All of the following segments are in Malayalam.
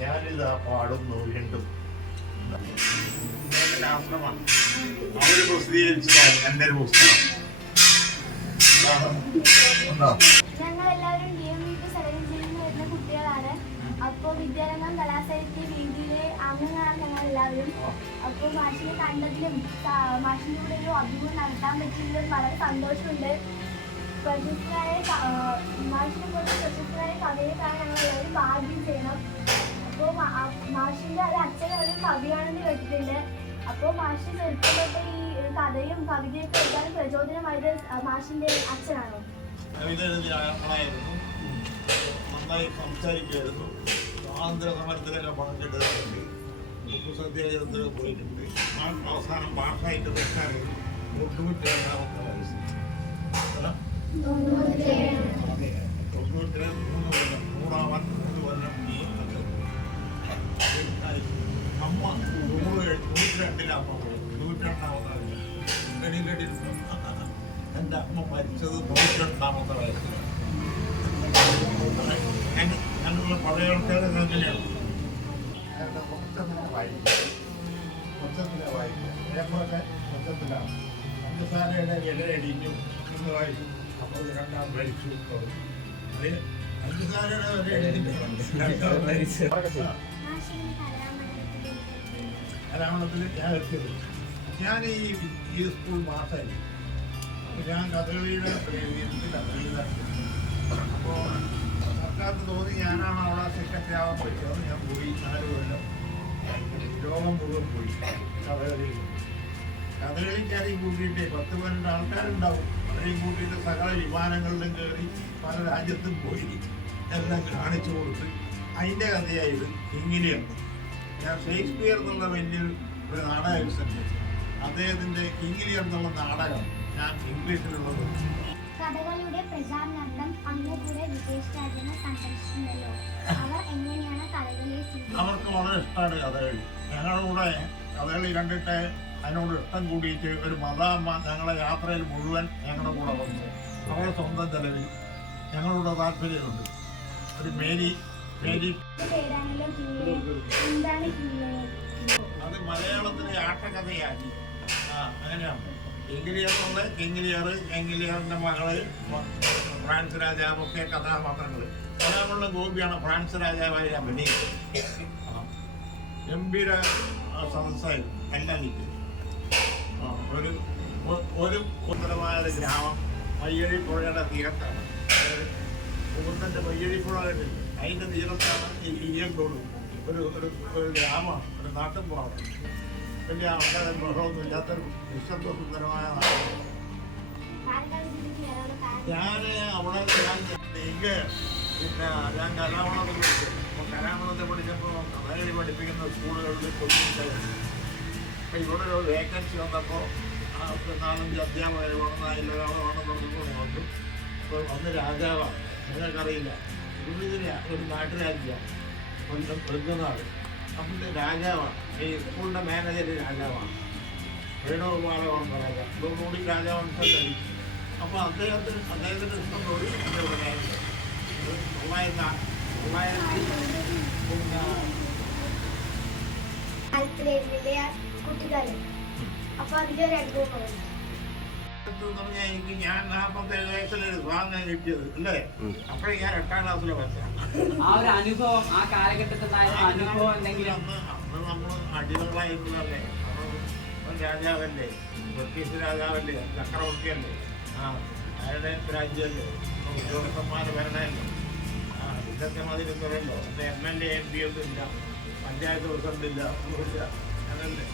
ഞാനിതാ പാടുന്നു വീണ്ടും. ആശ്രമമാണ് അവർ എല്ലാവരും ഡി എം വി സെലക്ട് ചെയ്യുന്ന വരുന്ന കുട്ടികളാണ്. അപ്പോൾ വിദ്യാരംഗം കലാസാഹിത്യ രീതിയിലെ അംഗങ്ങളാണ് ഞങ്ങൾ എല്ലാവരും അപ്പോൾ മാഷിനെ കണ്ടതിലും മാഷിന്റെ കൂടെ ഒരു അഭിമുഖം നടത്താൻ പറ്റിയതിലും വളരെ സന്തോഷമുണ്ട്. ആ, മാഷിനെ പോലെ കാണാൻ ഞങ്ങൾ എല്ലാവരും ഭാഗ്യം ചെയ്യണം. അപ്പോൾ മാഷിന്റെ ഒരു അച്ഛൻ ഒരു കവിയാണെന്ന് കേട്ടിട്ടുണ്ട്. അപ്പോൾ മാഷ് ചെറുപ്പം ഈ കഥയും കവിതയൊക്കെ എഴുതാൻ പ്രചോദനമായത് മാഷിന്റെ അച്ഛനാണോ? കവിത എഴുതിയ ആളായിരുന്നു. നന്നായി സംസാരിക്കുമായിരുന്നു. സ്വാതന്ത്ര്യ സമരത്തിലൊക്കെ പങ്കെടുത്തിട്ടുണ്ട് സത്യാഗ്രഹത്തിലൊക്കെ പോയിട്ടുണ്ട്. അവസാനം ഭാഷയായിട്ട് നിൽക്കാൻ തൊണ്ണൂറ്റി രണ്ടാമത്തെ അമ്മ നൂറ് നൂറ്റി രണ്ടിലെ അമ്മ പോയി നൂറ്റി രണ്ടാമത്തെ കേട്ടിട്ടുണ്ട് എന്റെ അമ്മ മരിച്ചത് നൂറ്റി രണ്ടാമത്തെ വയസ്സിൽ ഞങ്ങളുടെ പഴയ ആൾക്കാർ എങ്ങനെയാണ് അയാളുടെ മൊത്തത്തിലെ വായിക്കും മൊത്തത്തിലെ വായിക്കും പേപ്പറൊക്കെ മൊത്തത്തിലാണ് പഞ്ചസാരയുടെ വില അടിഞ്ഞു എന്ന് വായിക്കും രണ്ടാം മരിച്ചു. അത് പഞ്ചസാരയുടെ വില അടിഞ്ഞു കലാമണത്തിൽ ഞാൻ എത്തിയത് ഞാൻ ഈ ഈ സ്കൂൾ മാസമായി അപ്പോൾ ഞാൻ കഥകളിയുടെ എഴുതിയിട്ട് കഥകളിയുടെ അപ്പോൾ സർക്കാർക്ക് തോന്നി ഞാനാണ് അവിടെ സെക്രട്ടറി ആവാൻ പറ്റുന്നത് ഞാൻ പോയി നാല് കൊല്ലം. ലോകം മുഴുവൻ പോയി കഥകളിയിൽ. കഥകളിക്കാരെയും കൂട്ടിയിട്ട് പത്ത് പന്ത്രണ്ട് ആൾക്കാരുണ്ടാവും. അവരെയും കൂട്ടിയിട്ട് സകല വിമാനങ്ങളിലും കയറി പല രാജ്യത്തും പോയി എല്ലാം കാണിച്ചു കൊടുത്ത് അതിന്റെ കഥയായത് ഇങ്ങനെയാണ്. ഞാൻ ഷേക്സ്പിയർ എന്നുള്ള വലിയൊരു ഒരു നാടകം എഴുതുന്നുണ്ട് അദ്ദേഹത്തിന്റെ ഇംഗ്ലീഷ് എന്നുള്ള നാടകം ഞാൻ ഇംഗ്ലീഷിലുള്ളത് കഥകളുടെ പ്രചാരണാർത്ഥം അങ്ങ് കൂടെ വിദേശ രാജ്യങ്ങൾ സന്ദർശിക്കുന്നല്ലോ. അവർ എങ്ങനെയാണ് കഥകളിയെ സ്വീകരിക്കുന്നത് അവർക്ക് വളരെ ഇഷ്ടമാണ് കഥകളി. ഞങ്ങളുടെ കൂടെ കഥകളി കണ്ടിട്ട് അതിനോട് ഇഷ്ടം കൂടിയിട്ട് ഒരു മതാമ്മ ഞങ്ങളെ യാത്രയിൽ മുഴുവൻ ഞങ്ങളുടെ കൂടെ വന്നു. അവരുടെ സ്വന്തം ചെലവിൽ ഞങ്ങളുടെ താല്പര്യമുണ്ട്. ഒരു മേരി മേരി. അത് മലയാളത്തിലെ ആട്ടകഥയാക്കി ആ അങ്ങനെയാണ്. എങ്കിലിയറുള്ള എങ്കിലിയർ എങ്കിലിയറിന്റെ മകൾ ഫ്രാൻസ് രാജാവൊക്കെ കഥാപാത്രങ്ങൾ കലാമുള്ള ഗോപിയാണ് ഫ്രാൻസ് രാജാവായി അഭിനയിച്ചത്. ഗംഭീര സദസ്സായിരുന്നു. എല്ലാം കിട്ടി. ഒരു ഒരു സുന്ദരമായ ഒരു ഗ്രാമം മയ്യഴി പുഴയുടെ തീരത്താണ്. കുന്നന്റെ മയ്യഴി പുഴ കണ്ടില്ലേ? അതിന്റെ തീരത്താണ് ഈ ഈയങ്കോട് ഒരു ഒരു ഗ്രാമമാണ് ഒരു നാട്ടിൻപുറമാണ് വലിയ ആൾക്കാരെ ബഹളമൊന്നും ഇല്ലാത്തൊരു നിശബ്ദ സുന്ദരമായ നാടാണ്. ഞാൻ അവിടെ ഞാൻ ഇങ്ങ് പിന്നെ ഞാൻ കലാമണത്ത് പഠിച്ചു. അപ്പോൾ കലാമണത്തിൽ പഠിച്ചപ്പോൾ കഥകളി പഠിപ്പിക്കുന്ന സ്കൂളുകളിൽ കൊല്ലുണ്ടായിരുന്നു അപ്പോൾ ഇവിടെ ഒരു വേക്കൻസി വന്നപ്പോൾ നാലഞ്ച് അധ്യാപകർ വേണം നോക്കും അപ്പോൾ ഒന്ന് രാജാവാണ് നിങ്ങൾക്കറിയില്ല ഗുരുതിര ഒരു നാട്ടുരാജ്യമാണ് കൊല്ലം മൃഗനാട് അപ്പം രാജാവാണ് ഈ സ്കൂളിന്റെ മാനേജർ രാജാവാണ് വേണുഗോപാലവർമ്മ രാജാവ് ഇതോടുകൂടി രാജവംശം കഴിച്ചു അപ്പോൾ അദ്ദേഹത്തിന് അദ്ദേഹത്തിന് ഇഷ്ടം തോന്നി എന്റെ ഉണ്ടായിരുന്നു തൊള്ളായിരത്തി തൊള്ളായിരത്തി പിന്നെ അപ്പൊ പറയും. എന്ന് പറഞ്ഞാൽ എനിക്ക് ഞാൻ നാൽപ്പത്തേഴ് വയസ്സിലൊരു സ്വാതന്ത്ര്യം കിട്ടിയത് അല്ലേ? അപ്പോഴേ ഞാൻ എട്ടാം ക്ലാസ്സിലെ ആ ഒരു അനുഭവം ആ കാലഘട്ടത്തിലുണ്ടായ അനുഭവം എന്തെങ്കിലും? അന്ന് അന്ന് നമ്മൾ അടികളായിരുന്നല്ലേ അപ്പോൾ രാജാവല്ലേ? ബ്രിട്ടീഷ് രാജാവല്ലേ? ചക്രവർത്തിയല്ലേ? ആ അയാളുടെ രാജ്യമല്ലേ? ഉദ്യോഗസ്ഥന്മാർ വരണമല്ലോ ആ ഇതൊക്കെ മതിലും കുറയല്ലോ M L A M P ഒന്നും ഇല്ല. പഞ്ചായത്ത് പ്രസിഡന്റ് ഇല്ല ഒന്നുമില്ല. അതല്ലേ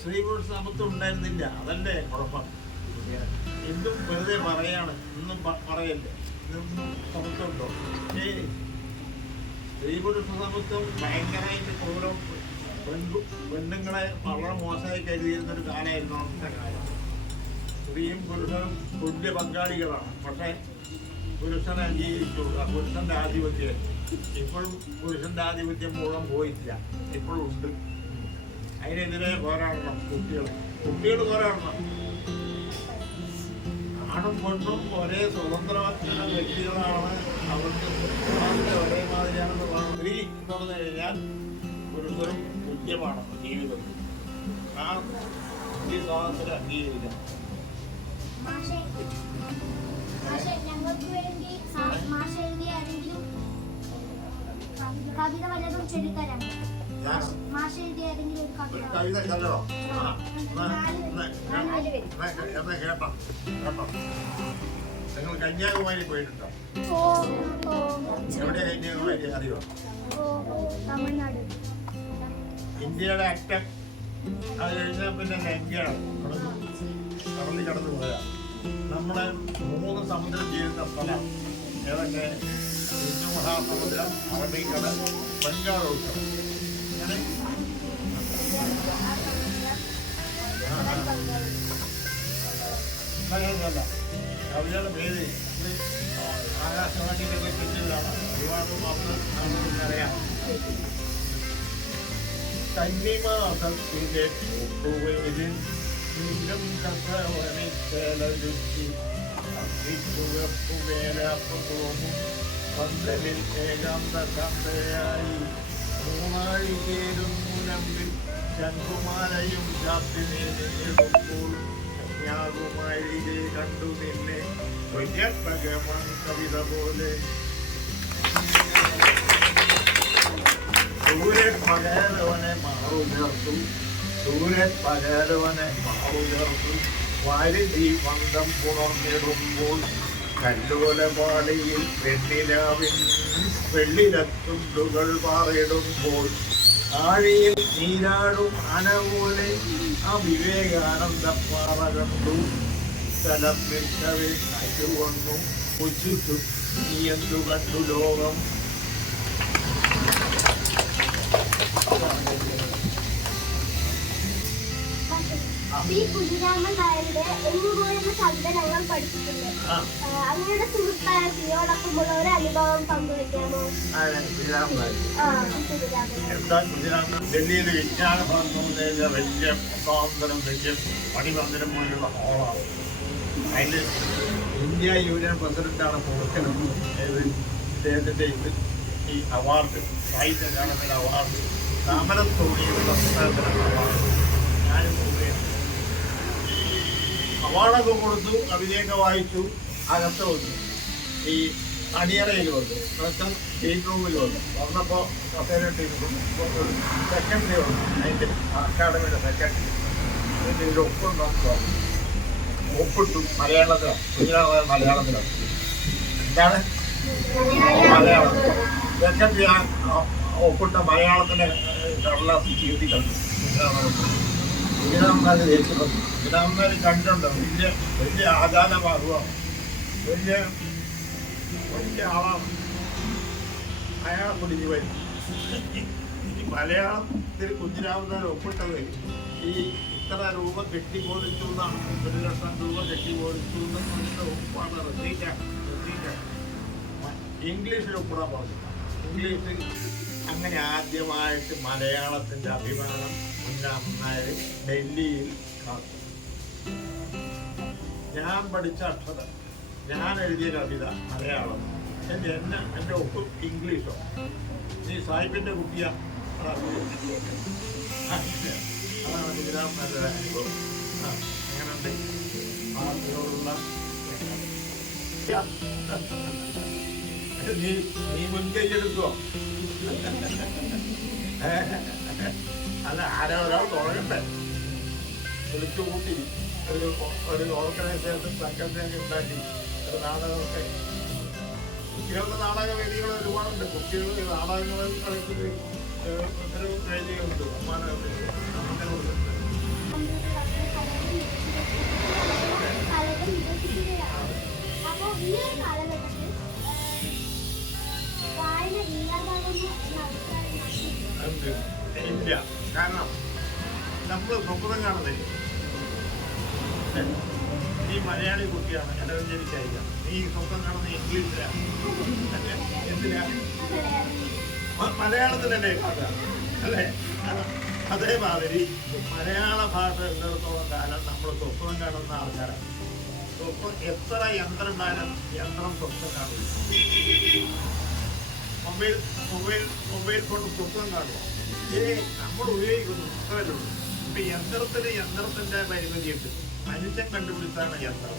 സ്ത്രീ പുരുഷ സമത്വം ഉണ്ടായിരുന്നില്ല. അതല്ലേ കുഴപ്പം എന്തും വെറുതെ പറയാണ്. ഒന്നും പ- പറയല്ലേ. ഇതൊന്നും സമത്വമുണ്ടോ? സ്ത്രീ പുരുഷ സമത്വം ഭയങ്കരമായിട്ട് പെൺകു പെണ്ണുങ്ങളെ വളരെ മോശമായി കരുതിയിരുന്ന ഒരു കാലമായിരുന്നു അന്നത്തെ കാലം. സ്ത്രീയും പുരുഷനും തുല്യ പങ്കാളികളാണ്. പക്ഷേ പുരുഷനെ അംഗീകരിച്ചുള്ള പുരുഷന്റെ ആധിപത്യം ഇപ്പോഴും പുരുഷന്റെ ആധിപത്യം മൂലം പോയിട്ടില്ല. ഇപ്പോഴും ഉണ്ട്. അതിനെതിരെ പോരാടണം കുട്ടികൾ കുട്ടികൾ പോരാടണം. ആണും പെണ്ണും ഒരേ സ്വതന്ത്രമായ വ്യക്തികളാണ്. അവർക്ക് ഒരേ മാതിരിയാണെന്ന് പറഞ്ഞു. സ്ത്രീ എന്ന് പറഞ്ഞു കഴിഞ്ഞാൽ പുരുഷനും തുല്യമാണ് ജീവിതത്തിൽ. ആ ഈ സ്വാതന്ത്ര്യം എഴുതിയ കവിത വല്ലതും ചൊല്ലിത്തരാം. ചൊല്ലണോ? എന്നാ, കേട്ടോ കേട്ടോ നിങ്ങൾ കന്യാകുമാരി പോയിട്ടുണ്ടോ? എവിടെയാ കന്യാകുമാരി? അറിയോ? തമിഴ്നാട്. ഇന്ത്യയുടെ അറ്റം അത് കഴിഞ്ഞാൽ പിന്നെ ലങ്കയാണ് കടലിൽ കടന്നു. പോയാ നമ്മുടെ മൂന്ന് സമുദ്രം ചെയ്യുന്ന സ്ഥലം. ഏതൊക്കെ? ഹിന്ദു മഹാസമുദ്രം അറബിക്കടൽ ബംഗാൾ ഉൾക്കടൽ കവിതയുടെ പേര്. ആകാശവാണിയിലൊക്കെ കിട്ടിയതാണ്. ഒരുപാട് മാത്രം നമുക്കറിയാം കന്നിമാസത്തിന്റെ പൂവേലിൽ നീലം കസവണിച്ചലരുത്തി അത്തിച്ചുവപ്പുവേലാപ്പുതോമും പന്തലിൽ ഏകാന്ത കമ്പയായി മൂന്നാഴി ചേരുന്നു നമ്പിൽ ശംഖുമാലയും ചാപ്പി നേടുമ്പോൾ കന്യാകുമാരിയെ കണ്ടു നിന്നെ ഭഗവാൻ കവിത പോലെ സൂര്യൻ പകരവനെ മാറുചേർത്തു സൂര്യൻ പകരവനെ മാറുചേർത്തു വാരിധി മന്ദം കല്ലോലപാളിയിൽ വെണ്ണിലാവിൻ വെള്ളിലത്തുണ്ടുകൾ പാറിടുമ്പോൾ ആഴിയിൽ നീരാടും അന പോലെ ആ വിവേകാനന്ദ പാറ കണ്ടു. സ്ഥലം വിൽക്കവേ വന്നു പുച്ഛിച്ചു നീ എന്തു കണ്ടു ലോകം? പി കുഞ്ഞിരാമൻ നായരുടെ എന്നുപോയി എന്ന കവിത ഞങ്ങൾ പഠിച്ചിട്ടുണ്ട്. അങ്ങയുടെ സുഹൃത്തായ സിയോടൊപ്പമുള്ള ഒരു അനുഭവം ഗുജറാത്ത് ഡൽഹിയിൽ വിജ്ഞാന ഭവനിലെ വലിയ സ്വാതന്ത്ര്യം വലിയ പണിമന്ദിരം പോലുള്ള ഹോളാണ് അതിൽ ഇന്ത്യ യൂണിയൻ പ്രസിഡന്റാണ് കൊടുക്കുന്നത് ഇദ്ദേഹത്തിന്റെ ഇത് ഈ അവാർഡ് സാഹിത്യ അക്കാദമിയുടെ അവാർഡ് താമരത്തോണിയുള്ള പുസ്തകത്തിനുള്ള അവാർഡ് ഞാനും കൊടുത്തു കവിതയൊക്കെ വായിച്ചു അകത്ത് വന്നു. ഈ അണിയറയിൽ വന്നു എന്നുവെച്ചാൽ ഗെയിം റൂമിൽ വന്നു. വന്നപ്പോൾ കസേരയിട്ട് സെക്കൻഡറി വന്നു. അതിന്റെ അക്കാഡമിയുടെ സെക്കൻഡറി അതിന്റെ ഒരു ഒപ്പം നോക്കുക ഒപ്പിട്ടു മലയാളത്തിലാണ് കുഞ്ഞിലാണ് മലയാളത്തിലാണ് എന്താണ്? മലയാളം. സെക്കൻഡറി ആ ഒപ്പിട്ട മലയാളത്തിന്റെ കടലാസ് ചീർത്തി കണ്ടു കുഞ്ഞിരാമന്മാർ ദേശീയം കുഞ്ഞിരാമന്മാർ കണ്ടുണ്ടോ വലിയ വലിയ ആചാരമാകുകയാണ് വലിയ വലിയ ആളാണ് അയാൾ കുടിഞ്ഞു വരും മലയാളത്തിൽ കുഞ്ഞിരാമന്മാർ ഒപ്പിട്ടത് ഈ ഇത്ര രൂപ കെട്ടിബോധിച്ചു എന്നാണ് ഒരു ലക്ഷം രൂപ കെട്ടിബോധിച്ചു എന്ന് ഒപ്പാണ് റെസീറ്റാണ് റെസീറ്റാണ് ഇംഗ്ലീഷിൽ ഒപ്പിടാൻ പറഞ്ഞു. ഇംഗ്ലീഷിൽ അങ്ങനെ ആദ്യമായിട്ട് മലയാളത്തിന്റെ അഭിമാനം കുഞ്ഞാമനായർ ഡൽഹിയിൽ കാത്തു ഞാൻ പഠിച്ച അക്ഷരം ഞാൻ എഴുതിയ കവിത മലയാളം. എന്റെ എന്നെ എന്റെ ഒപ്പ് ഇംഗ്ലീഷോ. നീ സാഹിബിന്റെ കുട്ടിയാ അതാണ് ഗുജറാത്ത് അനുഭവം. ആ അങ്ങനെയുണ്ട്. പാർട്ടിയോടുള്ള നീ നീ മുൻകൈ എടുക്കുവോ അല്ല ആരാ ഒരാൾ തുടങ്ങണ്ടേ വിളിച്ചു കൂട്ടി ഒരു ഒരു ഓർഗനൈസേഷൻ സംഘടനയൊക്കെ ഉണ്ടാക്കി. ഒരു നാടകമൊക്കെ. കുട്ടികളുടെ നാടക വേദികൾ ഒരുപാടുണ്ട്. കുട്ടികൾ നാടകങ്ങൾ കളിക്കുന്ന വേദികളുണ്ട് സമ്മാനമുണ്ട് മലയാളത്തിലല്ലേ അല്ലേ? അതേമാതിരി മലയാള ഭാഷ ഉള്ളിടത്തോളം കാലം നമ്മൾ സ്വപ്നം കാണുന്ന ആൾക്കാരാണ് സ്വപ്നം എത്ര യന്ത്രം ഉണ്ടായാലും യന്ത്രം സ്വപ്നം കാണില്ല മൊബൈൽ മൊബൈൽ മൊബൈൽ ഫോൺ സ്വപ്നം കാണും ഏ നമ്മൾ ഉപയോഗിക്കുന്നു. അത്രയല്ലേ ഉള്ളൂ. ഇപ്പൊ യന്ത്രത്തിന് യന്ത്രത്തിന്റെ പരിമിതിയുണ്ട്. മനുഷ്യൻ കണ്ടുപിടിച്ചാണ് യന്ത്രം.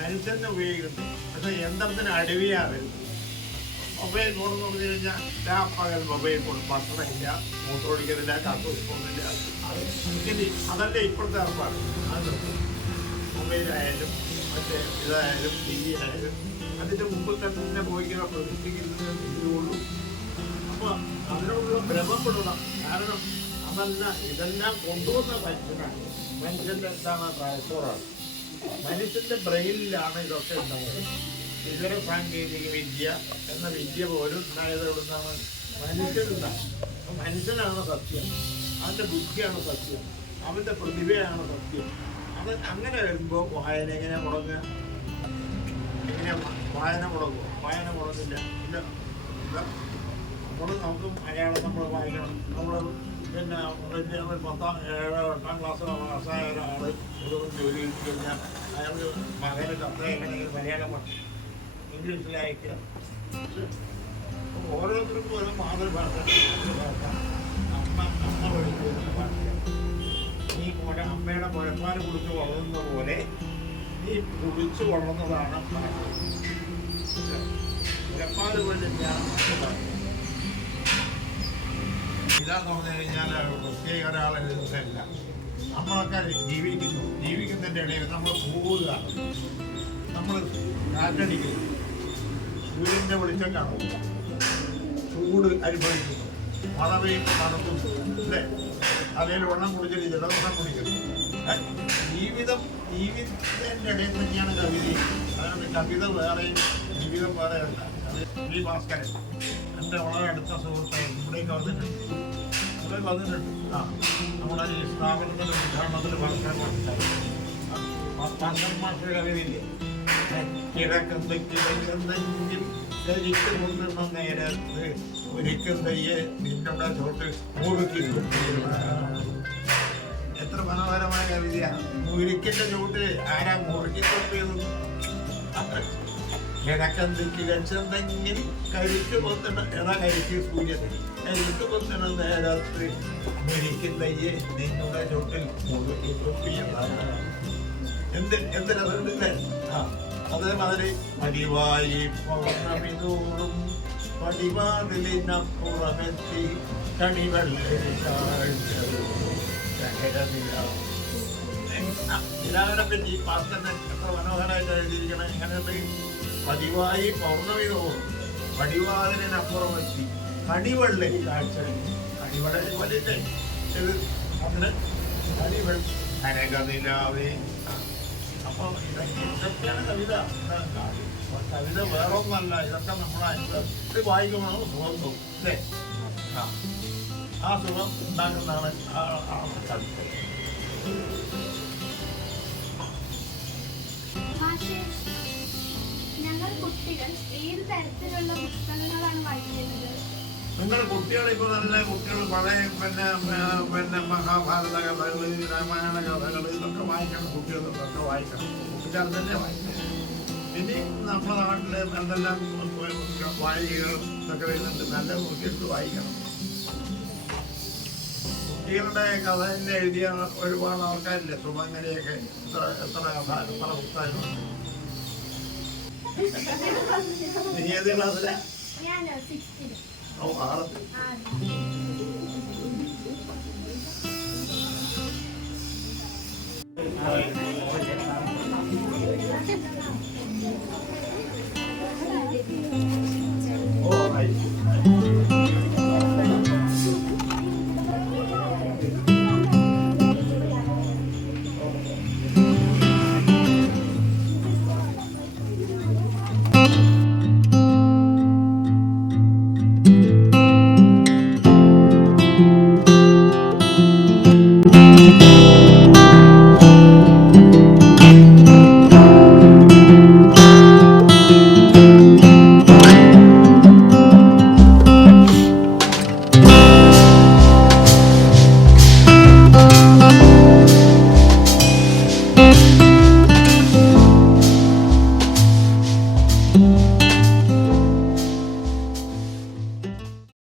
മനുഷ്യനെ ഉപയോഗിക്കുന്നത് പക്ഷെ യന്ത്രത്തിന് അടിവിയാവരുത് മൊബൈൽ ഫോൺ എന്ന് പറഞ്ഞു കഴിഞ്ഞാൽ രാ പകൽ മൊബൈൽ ഫോൺ ഭക്ഷണമില്ല മൂത്രമൊഴിക്കലില്ല കത്തുവെക്കൊന്നില്ല ഇനി അതല്ലേ ഇപ്പോഴത്തെ ഏർപ്പാട്. അത് മൊബൈലായാലും മറ്റേ ഇതായാലും ടി വി ആയാലും അതിന്റെ മുമ്പ് തന്നെ പോയിക്കുന്ന പ്രതീക്ഷിക്കുന്നത് ഇതുകൊള്ളൂ അപ്പോൾ അതിനോടുള്ള ഭ്രമപ്പെടണം. കാരണം അതല്ല ഇതെല്ലാം കൊണ്ടുവന്ന മനുഷ്യനാണ്. മനുഷ്യന്റെ എന്താണ്? ട്രാൻസ്ഫറാണ് മനുഷ്യന്റെ ബ്രെയിനിലാണ് ഇതൊക്കെ ഉണ്ടാവുന്നത്. വിവര സാങ്കേതിക വിദ്യ എന്ന വിദ്യ പോലും ഉണ്ടായത് എവിടുന്നാണ്? മനുഷ്യനുണ്ടാണ് മനുഷ്യനാണ് സത്യം. അവന്റെ ബുദ്ധിയാണ് സത്യം. അവന്റെ പ്രതിഭയാണ് സത്യം. അത് അങ്ങനെ വരുമ്പോൾ വായന എങ്ങനെ മുടങ്ങുക? എങ്ങനെ വായന മുടങ്ങുമോ വായന മുടങ്ങില്ല. ഇല്ല. നമ്മൾ നമുക്ക് മലയാളം നമ്മൾ വായിക്കണം. നമ്മൾ പിന്നെ വലിയ പത്താം ഏഴോ എട്ടാം ക്ലാസ് ഒരു ജോലി കഴിഞ്ഞാൽ അയാൾ മകന് കത്തയക്കണമെങ്കിൽ മലയാളം പഠി- ഇംഗ്ലീഷിൽ അയക്കുക ഓരോരുത്തർക്കും ഓരോ മാതൃഭാഷ അമ്മ അമ്മ പഠിക്കുന്ന ഭാഷയാണ് നീ മുല അമ്മയുടെ മുലപ്പാൽ കുടിച്ച് വളർന്ന പോലെ നീ കുടിച്ച് വളർന്നതാണ് ഭാഷ പോലെ കൊണ്ടിട്ടാണ് ഭാഷ ഇതാന്ന് പറഞ്ഞു കഴിഞ്ഞാൽ പ്രത്യേക ഒരാളെഴുതുന്നതല്ല നമ്മളൊക്കെ ജീവിക്കുന്നു. ജീവിക്കുന്നതിന്റെ ഇടയിൽ നമ്മൾ പോവുക നമ്മൾ കാറ്റടിക്കുന്നു. സൂര്യന്റെ വെളിച്ചം കാണുന്നു. ചൂട് അനുഭവിക്കുന്നു. മഴ പെയ്യുമ്പോൾ നടക്കുന്നു അല്ലേ? അതിൽ വെള്ളം കുടിച്ചിട്ട് ജലവെള്ളം കുടിക്കുന്നു? ജീവിതം ജീവിതത്തിന്റെ ഇടയിൽ തന്നെയാണ് കവിത അതുകൊണ്ട് കവിത വേറെയും ജീവിതം വേറെയല്ല അത് വി ഭാസ്കരൻ. എന്റെ വളരെ അടുത്ത സുഹൃത്ത് ഇവിടേക്ക് വന്നിട്ടുണ്ട്. ഇവിടെ വന്നിട്ടുണ്ട്. ആ നമ്മുടെ ഈ സ്ഥാപനത്തിന്റെ ഉദ്ഘാടനത്തിൽ മനസ്സിലായി മുറുക്കി എത്ര മനോഹരമായ കവിതയാണ്. മുരുക്കിന്റെ ചൂട്ടിൽ ആരാ മുറുക്കി തൊപ്പിയത് കിഴക്കന്ത് കിഴച്ചെന്തെങ്കിൽ കരിക്ക് പൊത്തണ എടാ കരിക്ക് സൂര്യൻ കരിക്ക് പൊത്തണ നേരത്ത് ഒരിക്കൽ തയ്യെ നിന്നുടെ ചോട്ടിൽ മുറുക്കി തൊപ്പിയതാണ് എന്ത് എന്തിനല്ലേ ആ അതേമാതിരി പതിവായി പൗർണമിതോറും പടിവാതിലിനപ്പുറമെത്തി നിലാവിനെ പറ്റി പാസ്തന്നെ എത്ര മനോഹരമായിട്ട് എഴുതിയിരിക്കണം? എങ്ങനെ പതിവായി പൗർണമി തോറും പടിവാതിലിനപ്പുറമെത്തി കടിവെള്ളി കാഴ്ച കടിവെള്ളി വലിയ ഇത് അതിന് കടിവെള്ളി കനകനിലാവേ. അപ്പൊ ഇതൊക്കെ ഇതൊക്കെയാണ് കവിത. കവിത വേറൊന്നല്ല. ഇതൊക്കെ നമ്മളെ വായിക്കുമ്പോൾ സുഖം തോന്നും. അല്ലേ? ആ. ആ സുഖം ഉണ്ടാക്കുന്നതാണ് കവിത. മാഷേ, ഞങ്ങൾ കുട്ടികൾ തരത്തിലുള്ള പുസ്തകങ്ങളാണ് വായിക്കുന്നത്? നിങ്ങൾ കുട്ടികളെ ഇപ്പൊ നല്ല കുട്ടികൾ പഴയ പിന്നെ പിന്നെ മഹാഭാരത കഥകൾ രാമായണ കഥകൾ ഇതൊക്കെ വായിക്കണം കുട്ടികൾ ഇതൊക്കെ വായിക്കണം. കുട്ടികൾ തന്നെ വായിക്കണം ഇനി നമ്മുടെ നാട്ടിൽ എന്തെല്ലാം വായികളും ഇതൊക്കെ വരുന്നുണ്ട് നല്ല കുട്ടികൾക്ക് വായിക്കണം. കുട്ടികളുടെ കഥ തന്നെ എഴുതിയ ഒരുപാട് ആൾക്കാരില്ലേ? സുമങ്ങനെയൊക്കെ എത്ര എത്ര കഥ എത്ര പുസ്തകങ്ങളുണ്ട്? നീ ഏത് ക്ലാസ്സിലാ ഓ ആറ്